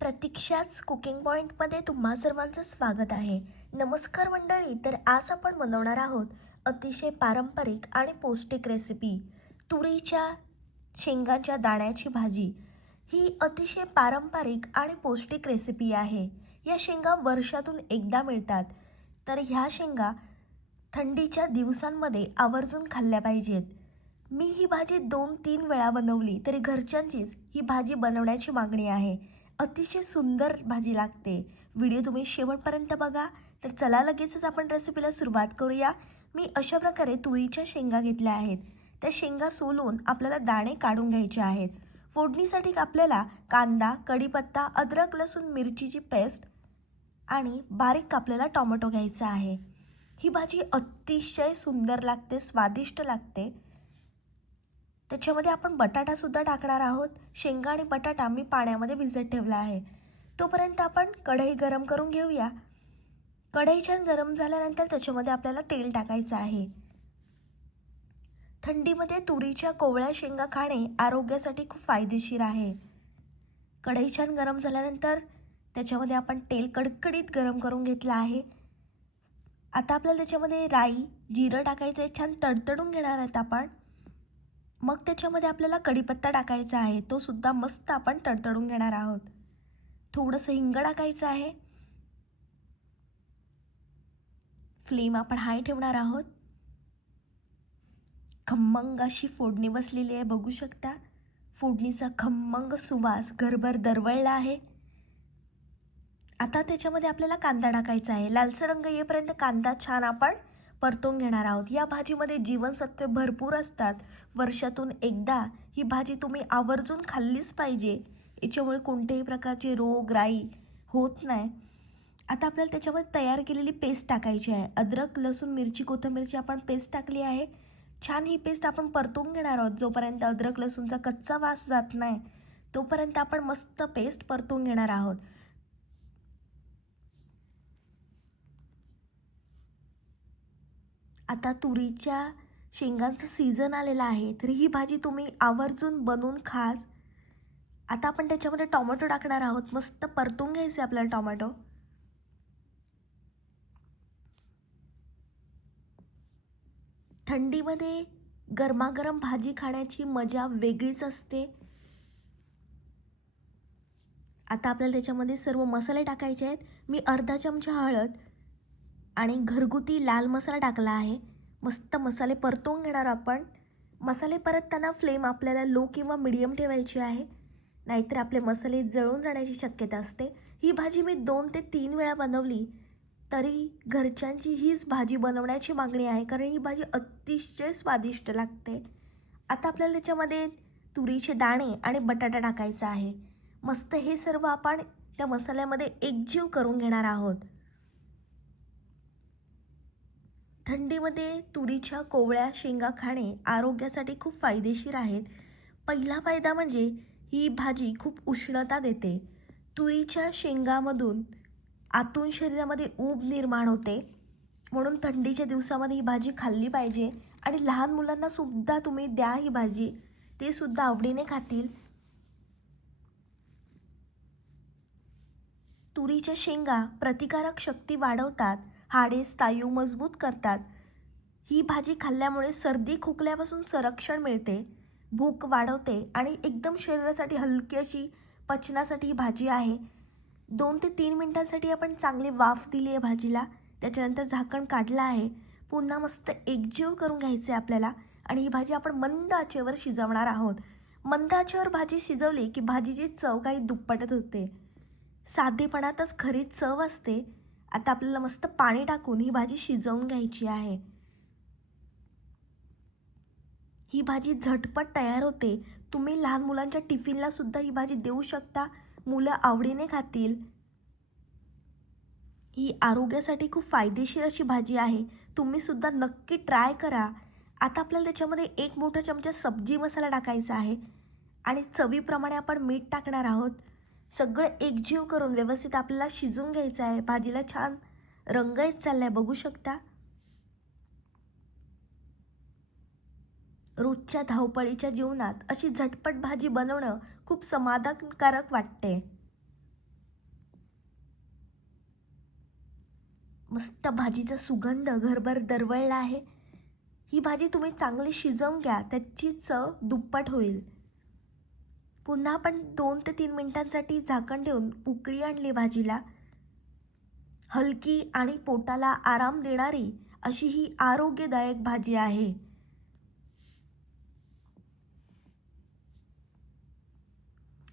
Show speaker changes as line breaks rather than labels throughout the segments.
प्रतीक्षाच cooking पॉईंटमध्ये तुम्हा सर्वांचं स्वागत आहे. नमस्कार मंडळी तर आज आपण बनवणार आहोत अतिशय पारंपरिक आणि पौष्टिक रेसिपी तुरीच्या शेंगाच्या दाण्याची भाजी. ही अतिशय पारंपरिक आणि पौष्टिक रेसिपी आहे. या शेंगा वर्षातून एकदा मिळतात. तर ह्या शेंगा थंडीच्या दिवसांमध्ये आवर्जून खाल्ल्या पाहिजेत. मी ही भाजी दोन तीन वेळा बनवली तरी घरच्यांचीच ही भाजी बनवण्याची मागणी आहे. अतिशय सुंदर भाजी लागते. व्हिडिओ तुम्ही शेवटपर्यंत बघा. तर चला लगेचच आपण रेसिपीला सुरुवात करूया. मी अशा प्रकारे तुरीच्या शेंगा घेतल्या आहेत. त्या शेंगा सोलून आपल्याला दाणे काढून घ्यायचे आहेत. फोडणीसाठी आपल्याला कांदा कढीपत्ता अद्रक लसूण मिरचीची पेस्ट आणि बारीक कापलेला टोमॅटो घ्यायचा आहे. ही भाजी अतिशय सुंदर लागते स्वादिष्ट लागते. त्याच्यामध्ये आपण बटाटासुद्धा टाकणार आहोत. शेंगा आणि बटाटा मी पाण्यामध्ये भिजत ठेवला आहे. तोपर्यंत आपण कढई गरम करून घेऊया. कढई छान गरम झाल्यानंतर त्याच्यामध्ये आपल्याला तेल टाकायचं आहे. थंडीमध्ये तुरीच्या कोवळ्या शेंगा खाणे आरोग्यासाठी खूप फायदेशीर आहे. कढई छान गरम झाल्यानंतर त्याच्यामध्ये आपण तेल कडकडीत गरम करून घेतलं आहे. आता आपल्याला त्याच्यामध्ये राई जिरं टाकायचं आहे. छान तडतडून घेणार आहेत आपण. मग त्याच्यामध्ये आपल्याला कढीपत्ता टाकायचा आहे तो सुद्धा मस्त आपण तडतडून घेणार आहोत. थोडंसं हिंग टाकायचं आहे. फ्लेम आपण हाय ठेवणार आहोत. खम्मंग अशी फोडणी बसलेली आहे बघू शकता. फोडणीचा खम्मंग सुवास घरभर दरवळला आहे. आता त्याच्यामध्ये आपल्याला कांदा टाकायचा आहे. लालसर रंग येईपर्यंत कांदा छान आपण परतून घेणार आहोत. या भाजीमध्ये जीवनसत्वे भरपूर असतात. वर्षातून एकदा ही भाजी तुम्ही आवर्जून खाल्लीच पाहिजे. याच्यामुळे कोणत्याही प्रकारचे रोग राई होत नाही. आता आपल्याला त्याच्यामध्ये तयार केलेली पेस्ट टाकायची आहे. अद्रक लसूण मिरची कोथिंबीरची आपण पेस्ट टाकली आहे. छान ही पेस्ट आपण परतून घेणार आहोत. जोपर्यंत अद्रक लसूणचा कच्चा वास जात नाही तोपर्यंत आपण मस्त पेस्ट परतून घेणार आहोत. आता तुरीच्या शेंगांचं सीझन आलेलं आहे तर ही भाजी तुम्ही आवर्जून बनवून खास. आता आपण त्याच्यामध्ये टोमॅटो टाकणार आहोत. मस्त परतून घ्यायचे आपल्याला टोमॅटो. थंडीमध्ये गरमागरम भाजी खाण्याची मजा वेगळीच असते. आता आपल्याला त्याच्यामध्ये सर्व मसाले टाकायचे आहेत. मी अर्धा चमचा हळद आणि घरगुती लाल मसाला टाकला आहे. मस्त मसाले परतवून घेणार आपण. मसाले परतताना फ्लेम आपल्याला लो किंवा मिडियम ठेवायची आहे. नाहीतर आपले मसाले जळून जाण्याची शक्यता असते. ही भाजी मी दोन ते तीन वेळा बनवली. तरी घरच्यांची हीच भाजी बनवण्याची मागणी आहे. कारण ही भाजी अतिशय स्वादिष्ट लागते. आता आपल्याला त्याच्यामध्ये तुरीचे दाणे आणि बटाटा टाकायचा आहे. मस्त हे सर्व आपण त्या मसाल्यामध्ये एकजीव करून घेणार आहोत. थंडीमध्ये तुरीच्या कोवळ्या शेंगा खाणे आरोग्यासाठी खूप फायदेशीर आहेत. पहिला फायदा म्हणजे ही भाजी खूप उष्णता देते. तुरीच्या शेंगामधून आतून शरीरामध्ये ऊब निर्माण होते. म्हणून थंडीच्या दिवसामध्ये ही भाजी खाल्ली पाहिजे आणि लहान मुलांना सुद्धा तुम्ही द्या ही भाजी. ते सुद्धा आवडीने खातील. तुरीच्या शेंगा प्रतिकारक शक्ती वाढवतात. हाडे स्नायू मजबूत करतात. ही भाजी खाल्ल्यामुळे सर्दी खोकल्यापासून संरक्षण मिळते भूक वाढवते आणि एकदम शरीरासाठी हलकी अशी पचनासाठी ही भाजी आहे. दोन ते तीन मिनटांसाठी आपण चांगली वाफ दिली आहे भाजीला त्याच्यानंतर झाकण काढलं आहे. पुन्हा मस्त एकजीव करून घ्यायचे आपल्याला आणि ही भाजी आपण मंद आचेवर शिजवणार आहोत. मंद आचेवर भाजी शिजवली की भाजीची चव काही दुप्पटत होते. साधेपणातच खरी चव असते. आता आपल्याला मस्त पाणी टाकून ही भाजी शिजवून घ्यायची आहे. ही भाजी झटपट तयार होते. तुम्ही लहान मुलांच्या टिफिनला सुद्धा ही भाजी देऊ शकता. मुलं आवडीने खातील. ही आरोग्यासाठी खूप फायदेशीर अशी भाजी आहे. तुम्ही सुद्धा नक्की ट्राय करा. आता आपल्याला त्याच्यामध्ये एक मोठा चमचा सब्जी मसाला टाकायचा आहे. आणि चवीप्रमाणे आपण मीठ टाकणार आहोत. सगळं एकजीव करून व्यवस्थित आपल्याला शिजून घ्यायचं आहे. भाजीला छान रंग येत चाललाय. बघू शकता. रोजच्या धावपळीच्या जीवनात अशी झटपट भाजी बनवणं खूप समाधानकारक वाटते मस्त भाजीचा सुगंध घरभर दरवळला आहे. ही भाजी तुम्ही चांगली शिजवून घ्या. त्याची चव दुप्पट होईल. पुन्हा आपण दोन ते तीन मिनटांसाठी झाकण ठेवून उकळी आणली भाजीला. हलकी आणि पोटाला आराम देणारी अशी ही आरोग्यदायक भाजी आहे.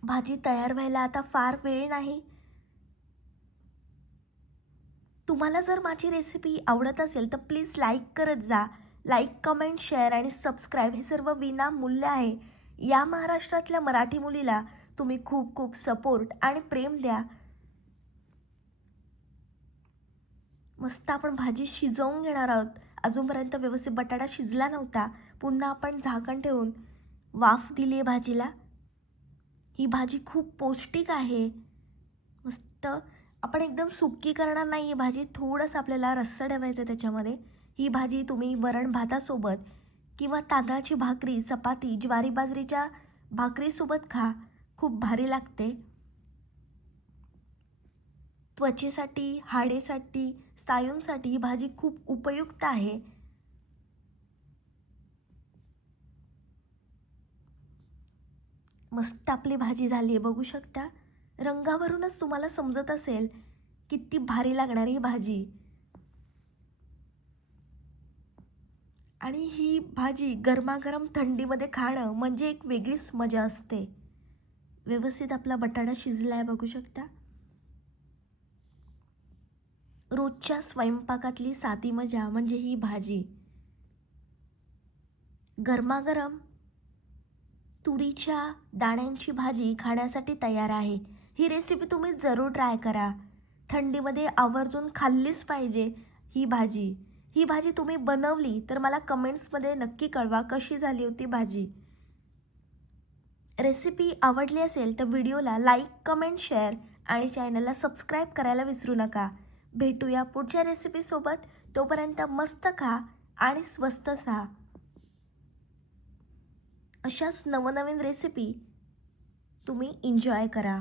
भाजी तयार व्हायला आता फार वेळ नाही. तुम्हाला जर माझी रेसिपी आवडत असेल तर प्लीज लाईक करत जा. लाईक कमेंट शेअर आणि सबस्क्राईब हे सर्व विनामूल्य आहे. या महाराष्ट्रातल्या मराठी मुलीला तुम्ही खूप खूप सपोर्ट आणि प्रेम द्या. मस्त आपण भाजी शिजवून घेणार आहोत. अजूनपर्यंत व्यवस्थित बटाटा शिजला नव्हता. पुन्हा आपण झाकण ठेवून वाफ दिली आहे भाजीला. ही भाजी खूप पौष्टिक आहे. मस्त. आपण एकदम सुक्की करणार नाही आहे भाजी. थोडंसं आपल्याला रस्सा ठेवायचं आहे त्याच्यामध्ये. ही भाजी तुम्ही वरण भातासोबत किंवा तांदळाची भाकरी चपाती ज्वारी बाजरीच्या भाकरीसोबत खा. खूप भारी लागते. त्वचेसाठी हाडेसाठी स्नायूंसाठी ही भाजी खूप उपयुक्त आहे. मस्त आपली भाजी झाली आहे बघू शकता. रंगावरूनच तुम्हाला समजत असेल किती भारी लागणार ही भाजी. आणि ही भाजी गरमागरम थंडीमध्ये खाणं म्हणजे एक वेगळीच मजा असते. व्यवस्थित आपला बटाटा शिजला आहे बघू शकता. रोजच्या स्वयंपाकातली साधी मजा म्हणजे ही भाजी. गरमागरम तुरीच्या दाण्यांची भाजी खाण्यासाठी तयार आहे. ही रेसिपी तुम्ही जरूर ट्राय करा. थंडीमध्ये आवर्जून खाल्लीच पाहिजे ही भाजी. ही भाजी तुम्ही बनवली तर मला कमेंट्समध्ये नक्की कळवा कशी झाली होती भाजी. रेसिपी आवडली असेल तर व्हिडिओला लाईक कमेंट शेअर आणि चॅनलला सबस्क्राईब करायला विसरू नका. भेटूया पुढच्या रेसिपीसोबत तोपर्यंत मस्त खा आणि स्वस्त खा अशाच नवनवीन रेसिपी तुम्ही एन्जॉय करा.